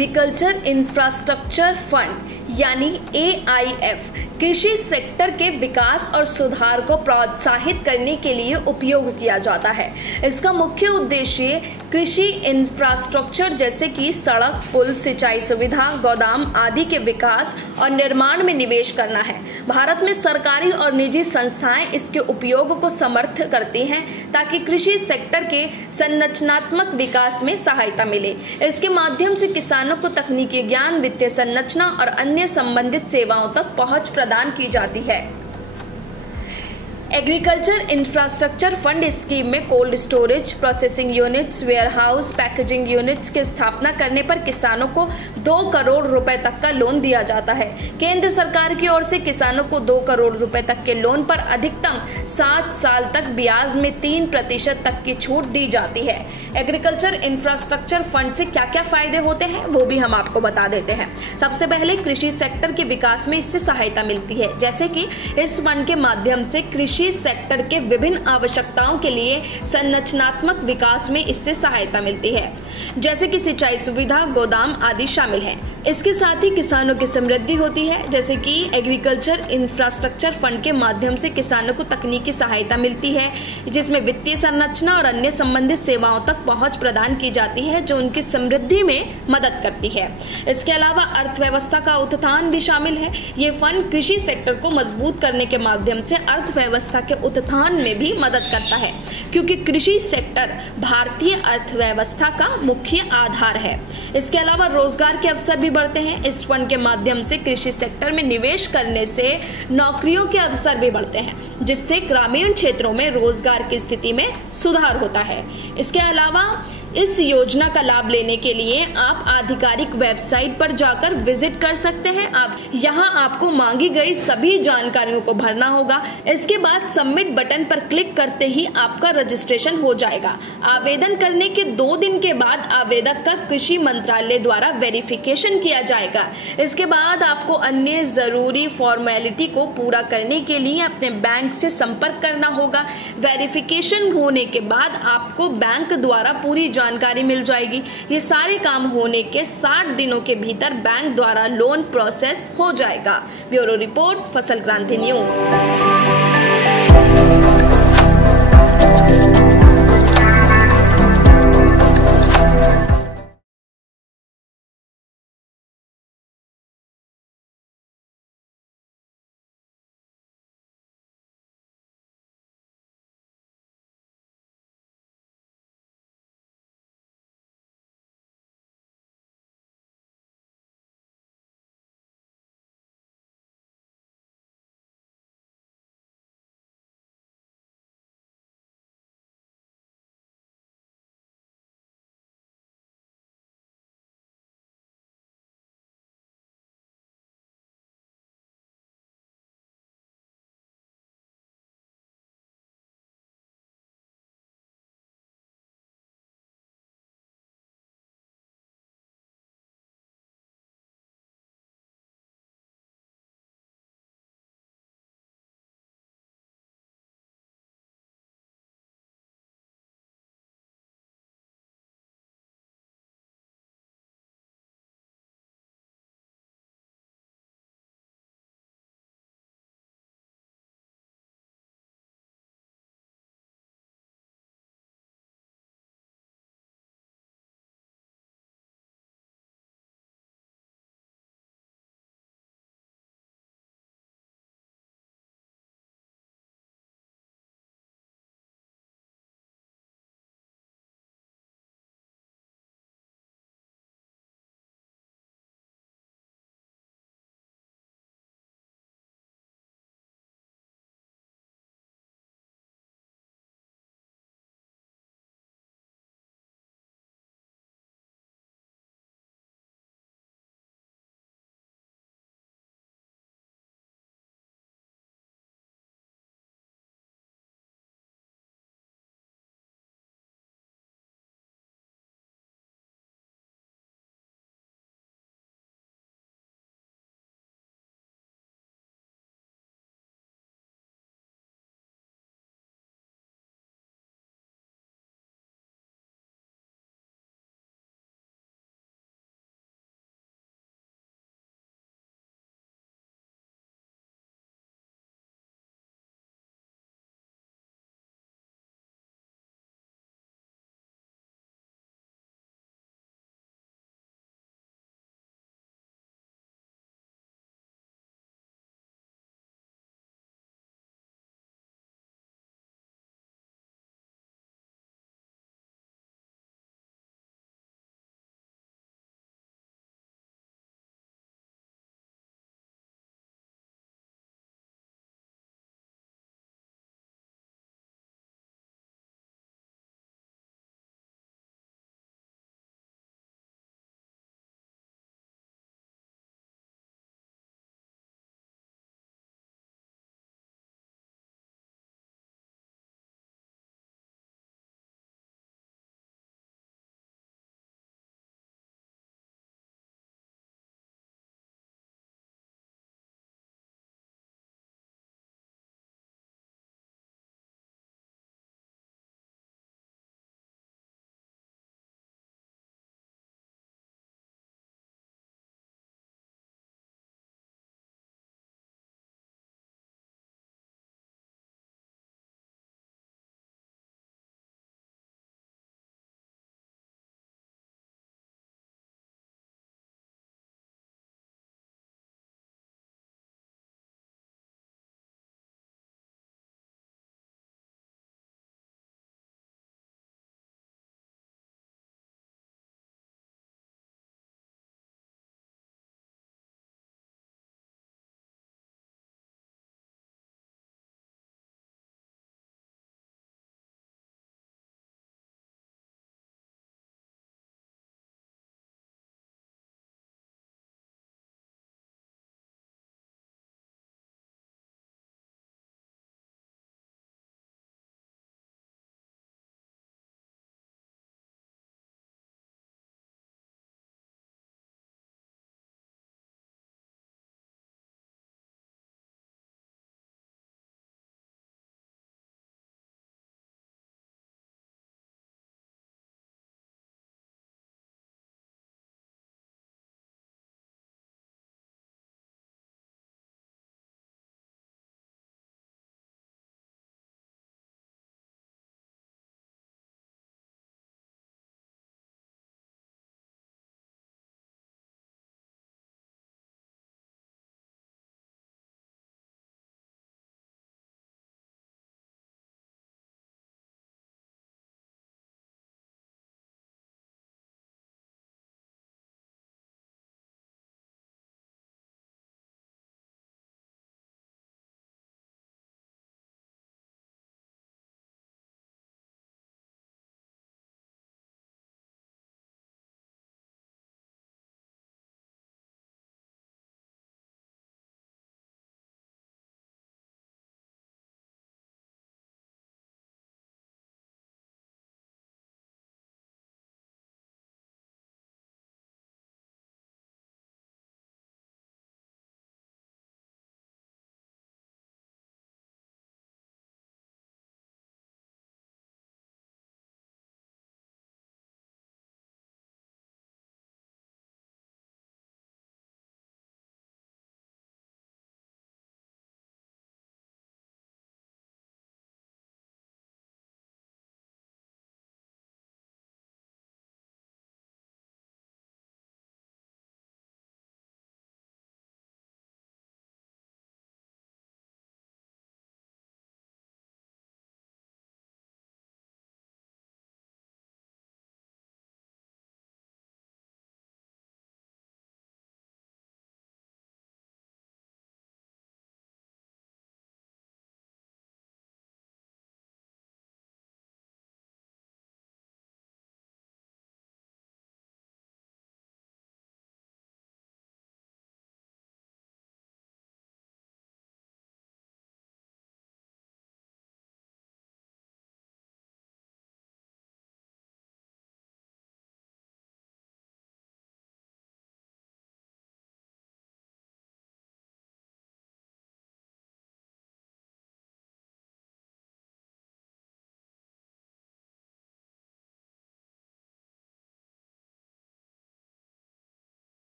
Agriculture infrastructure fund यानी AIF कृषि sector के विकास और सुधार को प्रोत्साहित करने के लिए उपयोग किया जाता है। इसका मुख्य उद्देश्य कृषि इंफ्रास्ट्रक्चर जैसे कि सड़क, पुल, सिंचाई सुविधा, गोदाम आदि के विकास और निर्माण में निवेश करना है। भारत में सरकारी और निजी संस्थाएं इसके उपयोग को समर्थ करती हैं ताकि कृषि सेक्टर के संरचनात्मक विकास में सहायता मिले। इसके माध्यम से किसानों को तकनीकी ज्ञान, वित्तीय संरचना और अन्य संबंधित सेवाओं तक पहुंच प्रदान की जाती है। एग्रीकल्चर इंफ्रास्ट्रक्चर फंड स्कीम में cold storage, processing units, warehouse, packaging units की स्थापना करने पर किसानों को 2 करोड़ रुपए तक का लोन दिया जाता है। केंद्र सरकार की ओर से किसानों को 2 करोड़ रुपए तक के लोन पर अधिकतम 7 साल तक ब्याज में 3% तक की छूट दी जाती है। एग्रीकल्चर इंफ्रास्ट्रक्चर फंड से क्या क्या फायदे होते हैं वो भी हम आपको बता देते हैं। सबसे पहले कृषि सेक्टर के विकास में इससे सहायता मिलती है, जैसे कि इस फंड के माध्यम से कृषि सेक्टर के विभिन्न आवश्यकताओं के लिए संरचनात्मक विकास में इससे सहायता मिलती है, जैसे कि सिंचाई सुविधा, गोदाम आदि शामिल हैं। इसके साथ ही किसानों की समृद्धि होती है, जैसे कि एग्रीकल्चर इंफ्रास्ट्रक्चर फंड के माध्यम से किसानों को तकनीकी सहायता मिलती है, जिसमें वित्तीय संरचना और अन्य संबंधित सेवाओं तक पहुंच प्रदान की जाती है जो उनकी समृद्धि में मदद करती है। इसके अलावा अर्थव्यवस्था का उत्थान भी शामिल है। ये फंड कृषि सेक्टर को मजबूत करने के माध्यम से अर्थव्यवस्था के उत्थान में भी मदद करता है, क्योंकि कृषि सेक्टर भारतीय अर्थव्यवस्था का मुख्य आधार है। इसके अलावा रोजगार के अवसर भी बढ़ते हैं। इस फंड के माध्यम से कृषि सेक्टर में निवेश करने से नौकरियों के अवसर भी बढ़ते हैं, जिससे ग्रामीण क्षेत्रों में रोजगार की स्थिति में सुधार होता है। इसके अलावा इस योजना का लाभ लेने के लिए आप आधिकारिक वेबसाइट पर जाकर विजिट कर सकते हैं। आप यहां आपको मांगी गई सभी जानकारियों को भरना होगा। इसके बाद सबमिट बटन पर क्लिक करते ही आपका रजिस्ट्रेशन हो जाएगा। आवेदन करने के 2 दिन के बाद आवेदक का कृषि मंत्रालय द्वारा वेरिफिकेशन किया जाएगा। इसके बाद आपको अन्य जरूरी फॉर्मेलिटी को पूरा करने के लिए अपने बैंक से संपर्क करना होगा। वेरिफिकेशन होने के बाद आपको बैंक द्वारा पूरी जानकारी मिल जाएगी। ये सारे काम होने के 60 दिनों के भीतर बैंक द्वारा लोन प्रोसेस हो जाएगा। ब्यूरो रिपोर्ट, फसल क्रांति न्यूज।